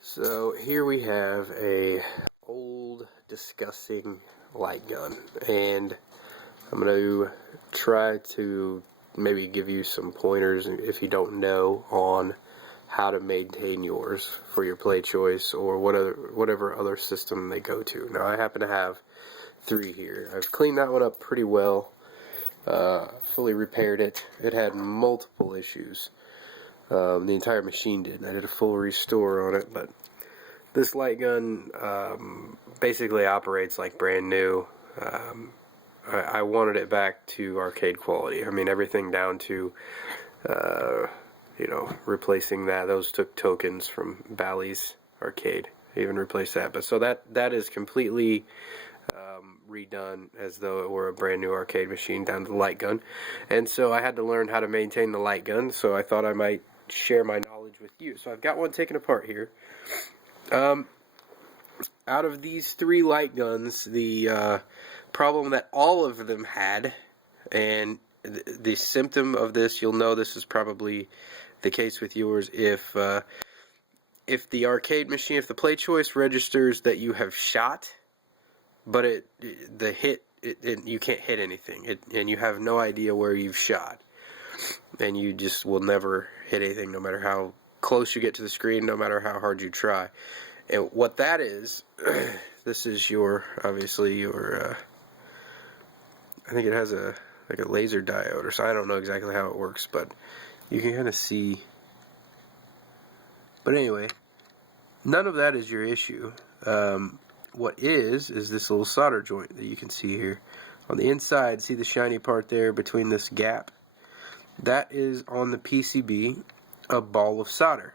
So here we have a old, disgusting light gun, and I'm going to try to maybe give you some pointers if you don't know on how to maintain yours for your Playchoice or whatever other system they go to. Now I happen to have three here. I've cleaned that one up pretty well, fully repaired it. It had multiple issues. The entire machine did. I did a full restore on it, but this light gun basically operates like brand new. I wanted it back to arcade quality. I mean, everything down to, replacing that. Those took tokens from Bally's arcade. I even replaced that. But so that is completely redone as though it were a brand new arcade machine down to the light gun. And so I had to learn how to maintain the light gun, so I thought I might share my knowledge with you. So I've got one taken apart here. Out of these three light guns, the problem that all of them had, and the symptom of this, you'll know this is probably the case with yours, if the arcade machine, if the Playchoice registers that you have shot, but you can't hit anything, and you have no idea where you've shot, and you just will never hit anything, no matter how close you get to the screen, no matter how hard you try. And what that is, this is obviously your, I think it has like a laser diode or so. I don't know exactly how it works, but you can kind of see. But anyway, none of that is your issue. What is this little solder joint that you can see here. On the inside, see the shiny part there between this gap? That is on the PCB a ball of solder.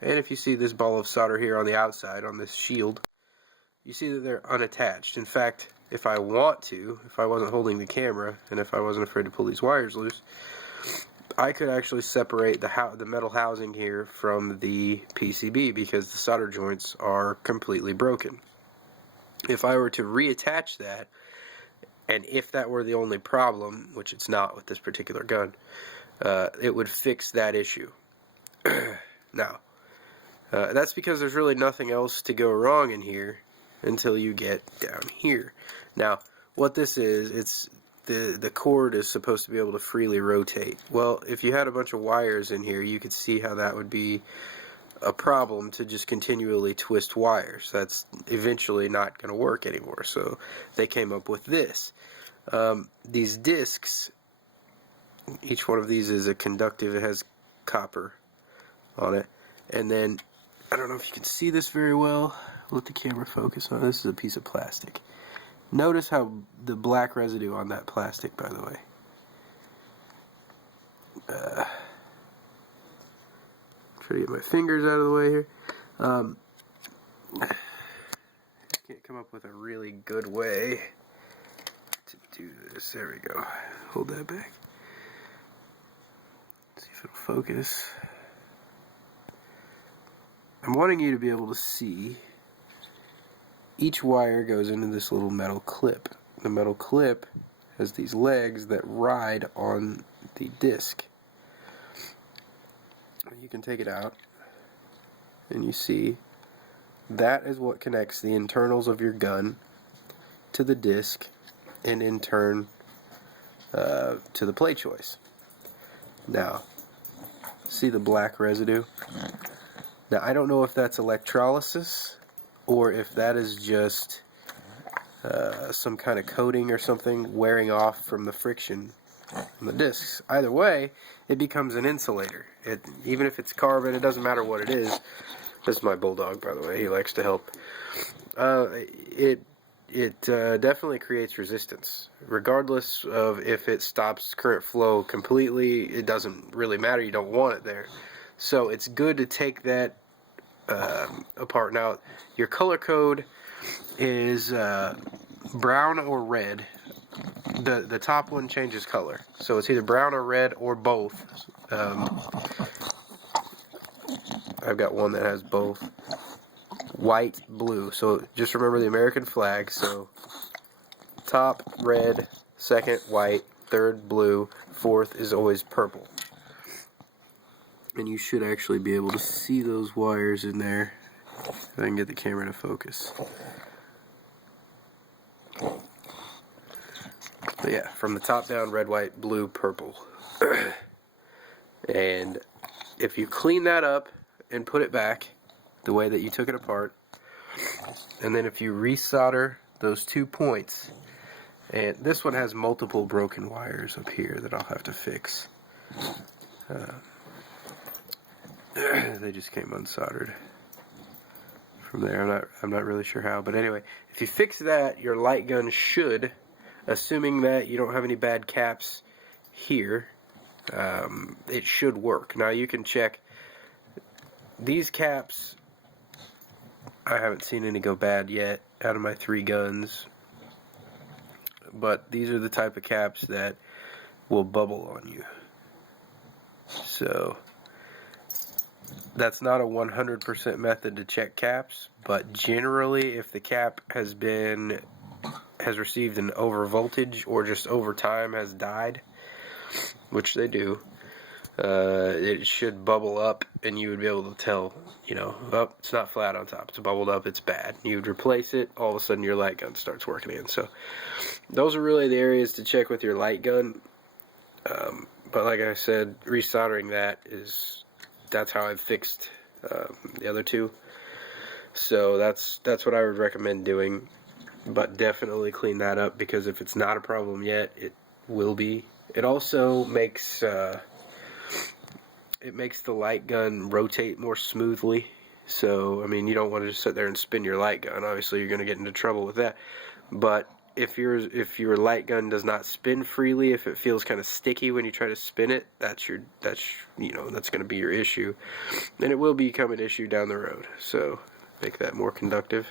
And if you see this ball of solder here on the outside, on this shield, you see that they're unattached. In fact, if I wasn't holding the camera, and if I wasn't afraid to pull these wires loose, I could actually separate the metal housing here from the PCB because the solder joints are completely broken. If I were to reattach that, and if that were the only problem, which it's not with this particular gun, it would fix that issue. Now, that's because there's really nothing else to go wrong in here until you get down here. Now, what this is, it's the cord is supposed to be able to freely rotate. Well, if you had a bunch of wires in here, you could see how that would be a problem to just continually twist wires. That's eventually not going to work anymore. So they came up with this. These discs, each one of these is a conductive. It has copper on it. And then, I don't know if you can see this very well. Let the camera focus on it. This is a piece of plastic. Notice how the black residue on that plastic, by the way. Try to get my fingers out of the way here. I can't come up with a really good way to do this. There we go. Hold that back. See if it'll focus. I'm wanting you to be able to see each wire goes into this little metal clip. The metal clip has these legs that ride on the disc. You can take it out and you see that is what connects the internals of your gun to the disc and in turn to the Playchoice. Now, see the black residue? Now, I don't know if that's electrolysis or if that is just some kind of coating or something wearing off from the friction on the discs. Either way, it becomes an insulator. Even if it's carbon, it doesn't matter what it is. This is my bulldog, by the way. He likes to help. It definitely creates resistance. Regardless of if it stops current flow completely, it doesn't really matter. You don't want it there. So it's good to take that apart. Now, your color code is brown or red. The top one changes color, so it's either brown or red or both. I've got one that has both. White, blue. So just remember the American flag. So top red, second white, third blue, fourth is always purple. And you should actually be able to see those wires in there If I can get the camera to focus. But yeah, from the top down, red, white, blue, purple. And if you clean that up and put it back the way that you took it apart, and then if you resolder those 2 points, and this one has multiple broken wires up here that I'll have to fix. They just came unsoldered from there. I'm not really sure how, but anyway, if you fix that, your light gun should, assuming that you don't have any bad caps here, it should work. Now you can check these caps. I haven't seen any go bad yet out of my 3 guns, but these are the type of caps that will bubble on you. So that's not a 100% method to check caps, but generally if the cap has received an over voltage or just over time has died, which they do, it should bubble up and you would be able to tell, you know, oh, it's not flat on top, it's bubbled up, it's bad. You would replace it, all of a sudden your light gun starts working again. So those are really the areas to check with your light gun. But like I said, resoldering that's how I've fixed the other 2. So that's what I would recommend doing. But definitely clean that up, because if it's not a problem yet, it will be. It also makes the light gun rotate more smoothly. So I mean, you don't want to just sit there and spin your light gun. Obviously, you're going to get into trouble with that. But if your light gun does not spin freely, if it feels kind of sticky when you try to spin it, that's going to be your issue, and it will become an issue down the road. So make that more conductive,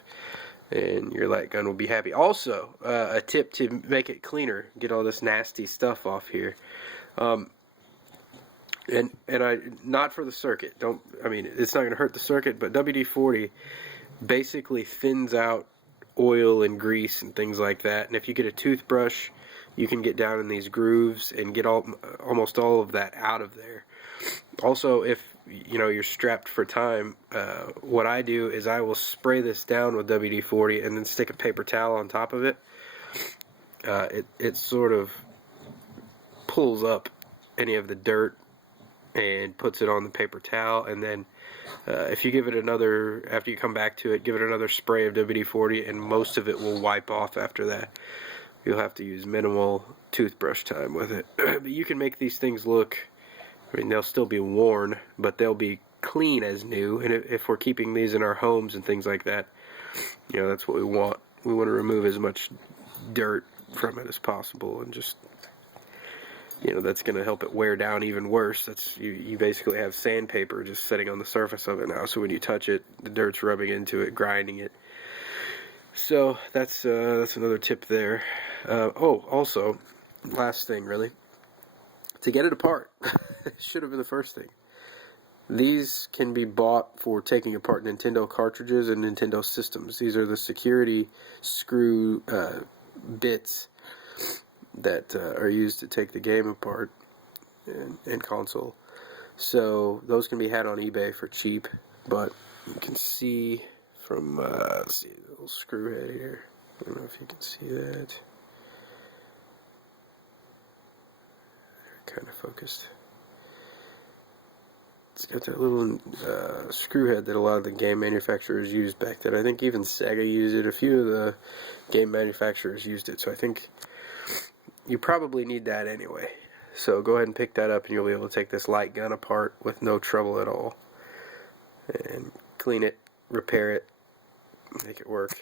and your light gun will be happy. Also, a tip to make it cleaner, get all this nasty stuff off here, and not for the circuit. It's not going to hurt the circuit, but WD-40 basically thins out oil and grease and things like that. And if you get a toothbrush, you can get down in these grooves and get almost all of that out of there. Also, if you're strapped for time, what I do is I will spray this down with WD-40 and then stick a paper towel on top of it. It sort of pulls up any of the dirt and puts it on the paper towel, and then if you give it after you come back to it, give it another spray of WD-40, and most of it will wipe off after that. You'll have to use minimal toothbrush time with it. But you can make these things look, they'll still be worn, but they'll be clean as new. And if we're keeping these in our homes and things like that, that's what we want. We want to remove as much dirt from it as possible, and just, that's going to help it wear down even worse. You basically have sandpaper just sitting on the surface of it now, so when you touch it, the dirt's rubbing into it, grinding it. So that's another tip there. Also, last thing really, to get it apart, should have been the first thing. These can be bought for taking apart Nintendo cartridges and Nintendo systems. These are the security screw bits that are used to take the game apart and console. So those can be had on eBay for cheap, but you can see from let's see, the little screw head here. I don't know if you can see that. Kind of focused. It's got that little screw head that a lot of the game manufacturers used back then. I think even Sega used it. A few of the game manufacturers used it. So I think you probably need that anyway. So go ahead and pick that up, and you'll be able to take this light gun apart with no trouble at all. And clean it, repair it, make it work.